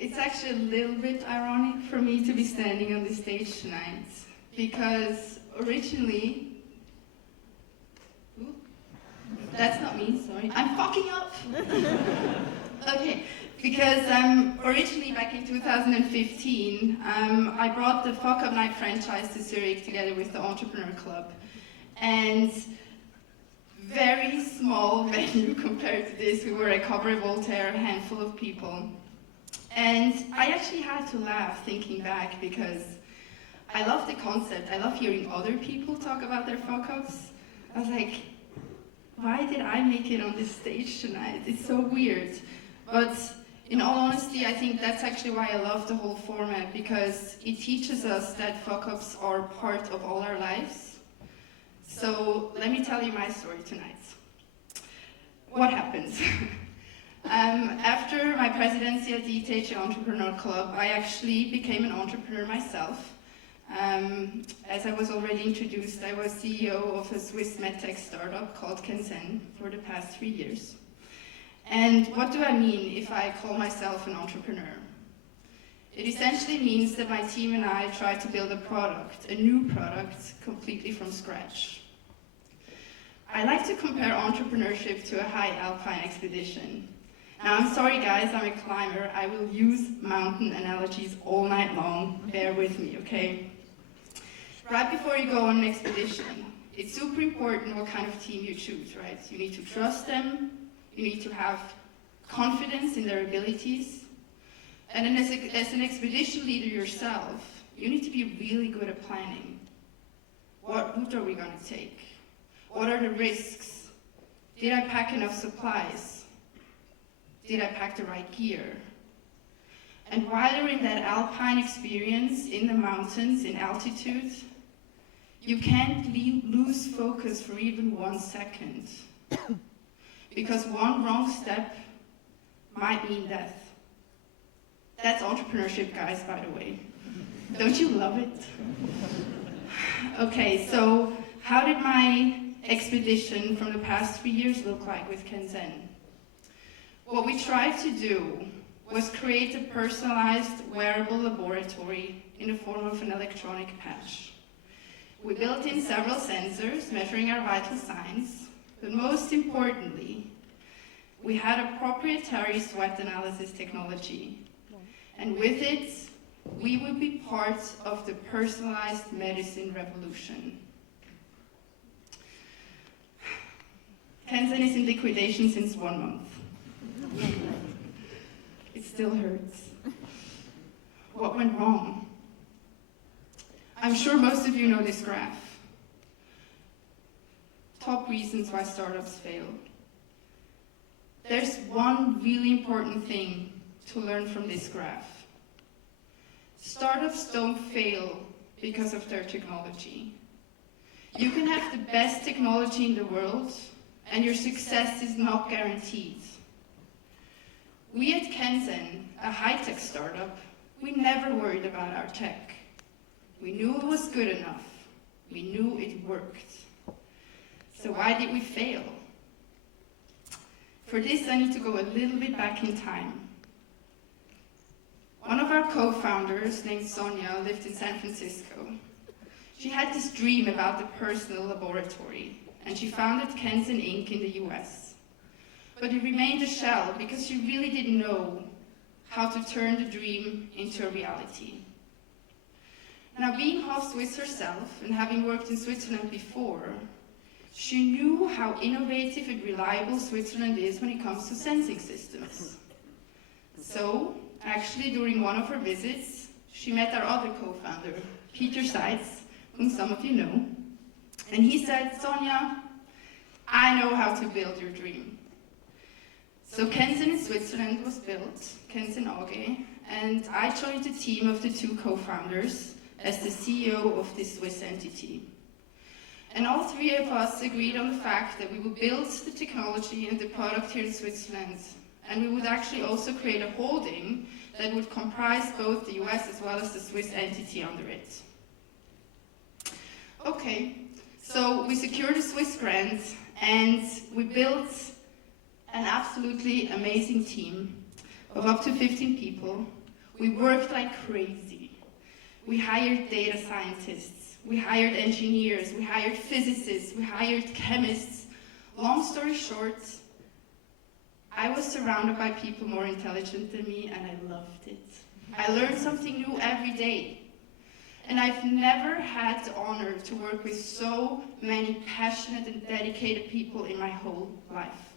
It's actually a little bit ironic for me to be standing on this stage tonight, because originally, that's not me, sorry, I'm fucking up! Okay, because originally back in 2015, I brought the FuckUp Night franchise to Zürich together with the Entrepreneur Club. And very small venue compared to this. We were a Cabaret Voltaire, a handful of people. And I actually had to laugh thinking back because I love the concept. I love hearing other people talk about their fuck-ups. I was like, why did I make it on this stage tonight? It's so weird. But in all honesty, I think that's actually why I love the whole format, because it teaches us that fuck-ups are part of all our lives. So let me tell you my story tonight. What happened? After my presidency at the ETH Entrepreneur Club, I actually became an entrepreneur myself. As I was already introduced, I was CEO of a Swiss Medtech startup called Kenzen for the past 3 years. And what do I mean if I call myself an entrepreneur? It essentially means that my team and I try to build a product, a new product, completely from scratch. I like to compare entrepreneurship to a high alpine expedition. Now, I'm sorry guys, I'm a climber. I will use mountain analogies all night long. Bear with me, okay? Right before you go on an expedition, it's super important what kind of team you choose, right? You need to trust them, you need to have confidence in their abilities, and then as an expedition leader yourself, you need to be really good at planning. What route are we going to take? What are the risks? Did I pack enough supplies? Did I pack the right gear? And while you're in that alpine experience, in the mountains, in altitude, you can't lose focus for even 1 second. Because one wrong step might mean death. That's entrepreneurship, guys, by the way. Don't you love it? Okay, so how did my expedition from the past 3 years look like with Kenzen? What we tried to do was create a personalized wearable laboratory in the form of an electronic patch. We built in several sensors measuring our vital signs, but most importantly, we had a proprietary sweat analysis technology. And with it, we would be part of the personalized medicine revolution. Kenzen is in liquidation since 1 month. It still hurts. What went wrong? I'm sure most of you know this graph. Top reasons why startups fail. There's one really important thing to learn from this graph. Startups don't fail because of their technology. You can have the best technology in the world, and your success is not guaranteed. We at Kenzen, a high-tech startup, we never worried about our tech. We knew it was good enough. We knew it worked. So why did we fail? For this, I need to go a little bit back in time. One of our co-founders, named Sonia, lived in San Francisco. She had this dream about the personal laboratory, and she founded Kenzen Inc. in the US. But it remained a shell because she really didn't know how to turn the dream into a reality. Now, being half Swiss herself and having worked in Switzerland before, she knew how innovative and reliable Switzerland is when it comes to sensing systems. So, actually, during one of her visits, she met our other co-founder, Peter Seitz, whom some of you know, and he said, "Sonia, I know how to build your dream." So Kenzen in Switzerland was built, Kenzen AG, and I joined the team of the two co-founders as the CEO of this Swiss entity. And all three of us agreed on the fact that we would build the technology and the product here in Switzerland, and we would actually also create a holding that would comprise both the US as well as the Swiss entity under it. Okay, so we secured a Swiss grant and we built an absolutely amazing team of up to 15 people We worked like crazy. We hired data scientists, we hired engineers, we hired physicists, we hired chemists. Long story short, I was surrounded by people more intelligent than me, and I loved it. I learned something new every day. And I've never had the honor to work with so many passionate and dedicated people in my whole life.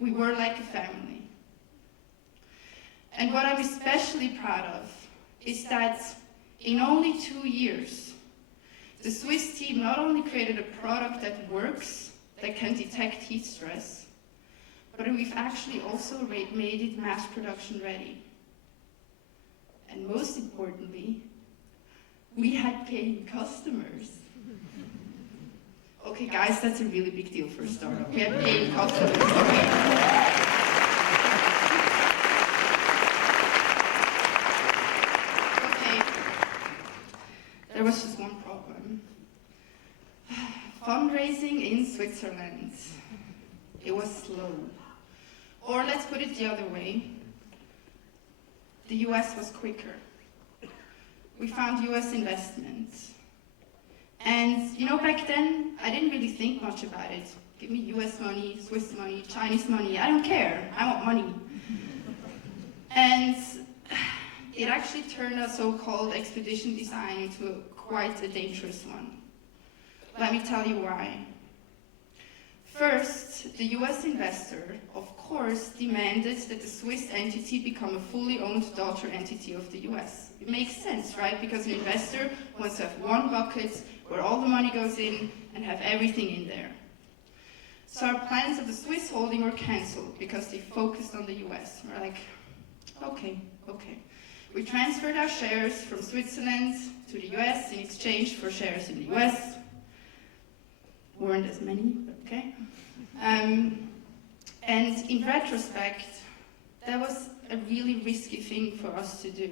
We were like a family. And what I'm especially proud of is that in only 2 years, the Swiss team not only created a product that works, that can detect heat stress, but we've actually also made it mass production ready. And most importantly, we had paying customers. Okay, guys, that's a really big deal for a startup. We had paying customers. Okay, there was just one problem. Fundraising in Switzerland, it was slow. Or let's put it the other way, the US was quicker. We found US investments. And you know, back then, I didn't really think much about it. Give me US money, Swiss money, Chinese money, I don't care, I want money. And it actually turned a so-called expedition design into quite a dangerous one. Let me tell you why. First, the US investor, of course, demanded that the Swiss entity become a fully owned daughter entity of the US. It makes sense, right? Because an investor wants to have one bucket where all the money goes in and have everything in there. So our plans of the Swiss holding were cancelled because they focused on the US. We're like, okay. We transferred our shares from Switzerland to the US in exchange for shares in the US. Weren't as many, but okay. And in retrospect, that was a really risky thing for us to do.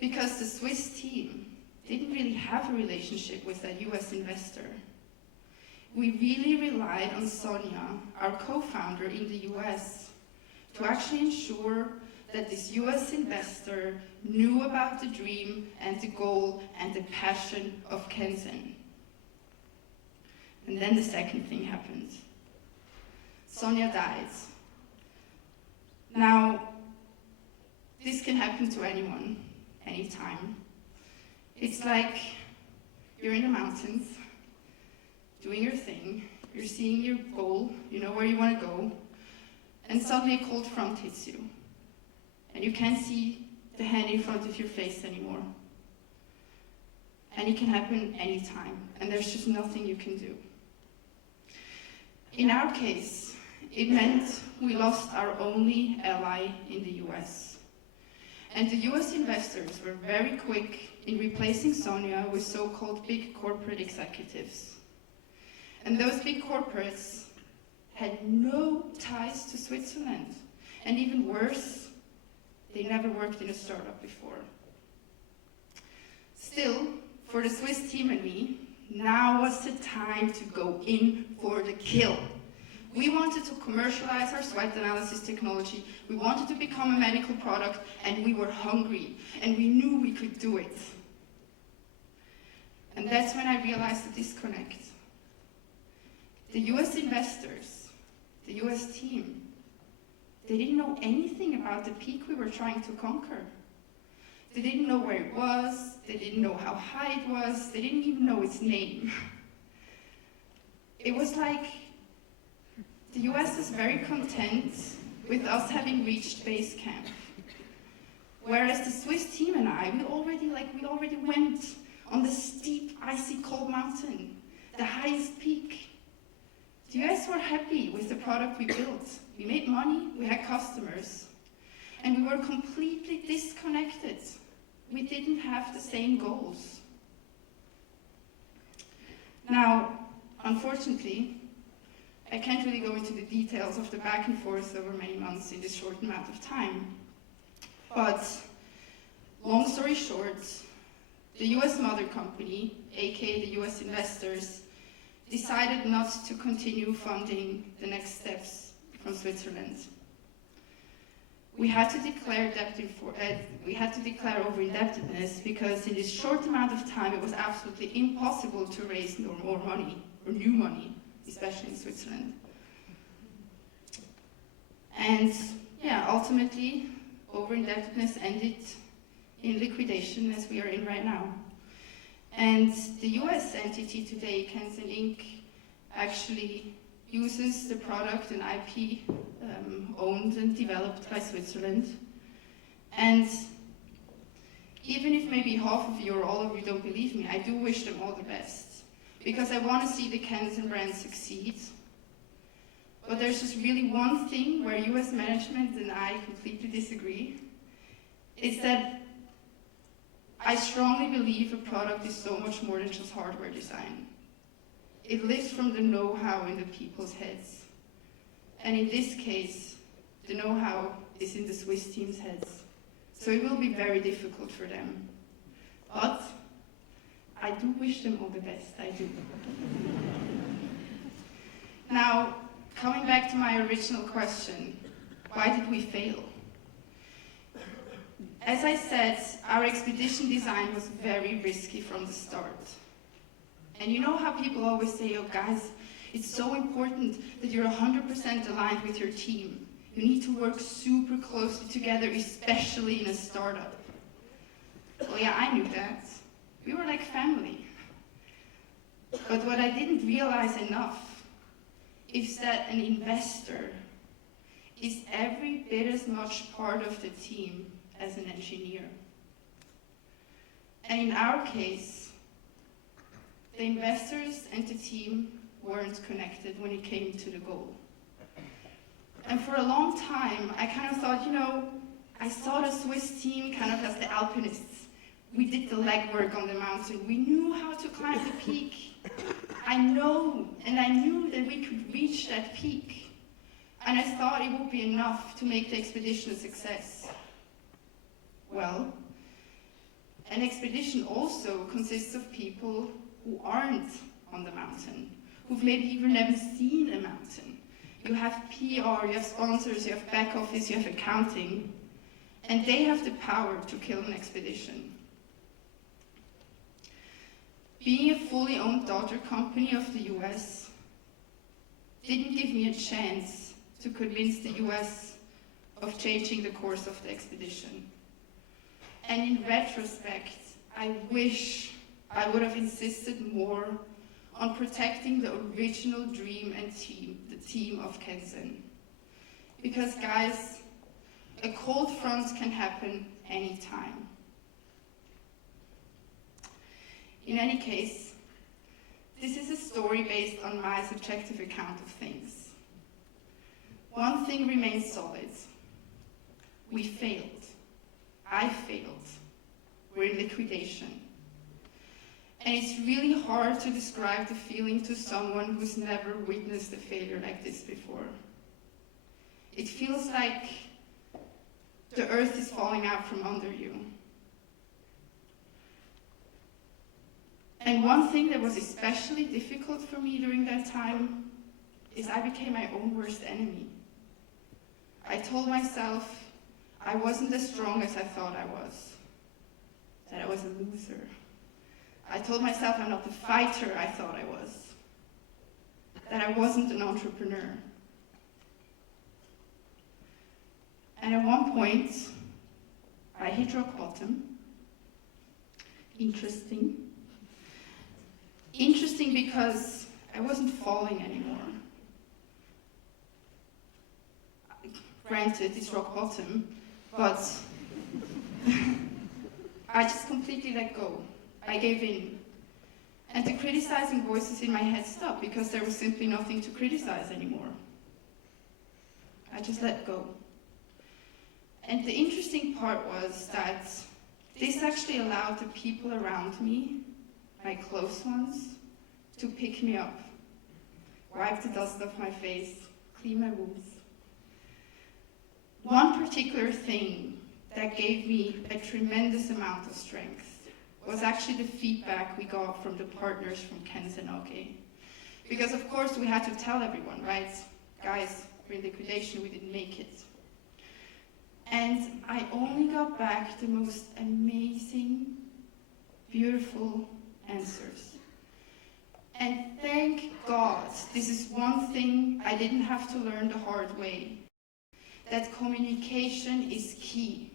Because the Swiss team didn't really have a relationship with that US investor. We really relied on Sonia, our co-founder in the US, to actually ensure that this US investor knew about the dream and the goal and the passion of Kenzen. And then the second thing happened. Sonia died. Now, this can happen to anyone, anytime. It's like you're in the mountains, doing your thing, you're seeing your goal, you know where you want to go, and suddenly a cold front hits you, and you can't see the hand in front of your face anymore. And it can happen anytime, and there's just nothing you can do. In our case, it meant we lost our only ally in the US. And the US investors were very quick in replacing Sonia with so-called big corporate executives. And those big corporates had no ties to Switzerland. And even worse, they never worked in a startup before. Still, for the Swiss team and me, now was the time to go in for the kill. We wanted to commercialize our sweat analysis technology, we wanted to become a medical product, and we were hungry, and we knew we could do it. And that's when I realized the disconnect. The US investors, the US team, they didn't know anything about the peak we were trying to conquer. They didn't know where it was, they didn't know how high it was, they didn't even know its name. It was like the US was very content with us having reached base camp. Whereas the Swiss team and I, we already went on the steep, icy, cold mountain, the highest peak. The US were happy with the product we built. We made money, we had customers, and we were completely disconnected. We didn't have the same goals. Now, unfortunately, I can't really go into the details of the back and forth over many months in this short amount of time. But, long story short, the US mother company, aka the US investors, decided not to continue funding the next steps from Switzerland. we had to declare over-indebtedness because in this short amount of time it was absolutely impossible to raise more money, or new money, especially in Switzerland. And yeah, ultimately, over-indebtedness ended in liquidation as we are in right now. And the US entity today, Kensen Inc., actually uses the product and IP owned and developed by Switzerland. And even if maybe half of you or all of you don't believe me, I do wish them all the best. Because I want to see the Kensen brand succeed. But there's just really one thing where US management and I completely disagree, is that I strongly believe a product is so much more than just hardware design. It lives from the know-how in the people's heads. And in this case, the know-how is in the Swiss team's heads. So it will be very difficult for them. But I do wish them all the best, I do. Now, coming back to my original question, why did we fail? As I said, our expedition design was very risky from the start. And you know how people always say, oh guys, it's so important that you're 100% aligned with your team. You need to work super closely together, especially in a startup. Well, yeah, I knew that. We were like family. But what I didn't realize enough is that an investor is every bit as much part of the team as an engineer. And in our case, the investors and the team weren't connected when it came to the goal. And for a long time, I kind of thought, you know, I saw the Swiss team kind of as the alpinists. We did the legwork on the mountain. We knew how to climb the peak. I knew that we could reach that peak. And I thought it would be enough to make the expedition a success. Well, an expedition also consists of people who aren't on the mountain, who've maybe even never seen a mountain. You have PR, you have sponsors, you have back office, you have accounting, and they have the power to kill an expedition. Being a fully owned daughter company of the US didn't give me a chance to convince the US of changing the course of the expedition. And in retrospect, I wish I would have insisted more on protecting the original dream and team, the team of Kensen. Because guys, a cold front can happen anytime. In any case, this is a story based on my subjective account of things. One thing remains solid. We failed. I failed. We're in liquidation. And it's really hard to describe the feeling to someone who's never witnessed a failure like this before. It feels like the earth is falling out from under you. And one thing that was especially difficult for me during that time is I became my own worst enemy. I told myself I wasn't as strong as I thought I was, that I was a loser. I told myself I'm not the fighter I thought I was, that I wasn't an entrepreneur. And at one point, I hit rock bottom. Interesting because I wasn't falling anymore. Granted, it's rock bottom, but I just completely let go. I gave in. And the criticizing voices in my head stopped because there was simply nothing to criticize anymore. I just let go. And the interesting part was that this actually allowed the people around me, my close ones, to pick me up, wipe the dust off my face, clean my wounds. One particular thing that gave me a tremendous amount of strength was actually the feedback we got from the partners from Kensen eth.ec. Because of course we had to tell everyone, right? Guys, we're in liquidation, we didn't make it. And I only got back the most amazing, beautiful answers. And thank God, this is one thing I didn't have to learn the hard way, that communication is key.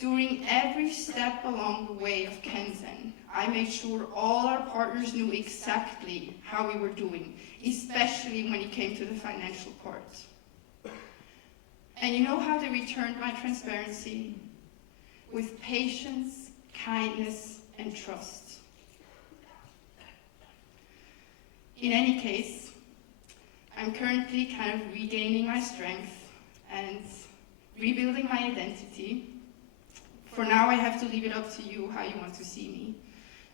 During every step along the way of Kenzen, I made sure all our partners knew exactly how we were doing, especially when it came to the financial part. And you know how they returned my transparency? With patience, kindness, and trust. In any case, I'm currently kind of regaining my strength and rebuilding my identity. For now, I have to leave it up to you how you want to see me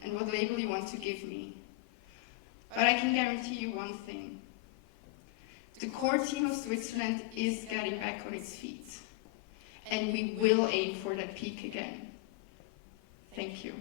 and what label you want to give me. But I can guarantee you one thing. The core team of Switzerland is getting back on its feet, and we will aim for that peak again. Thank you.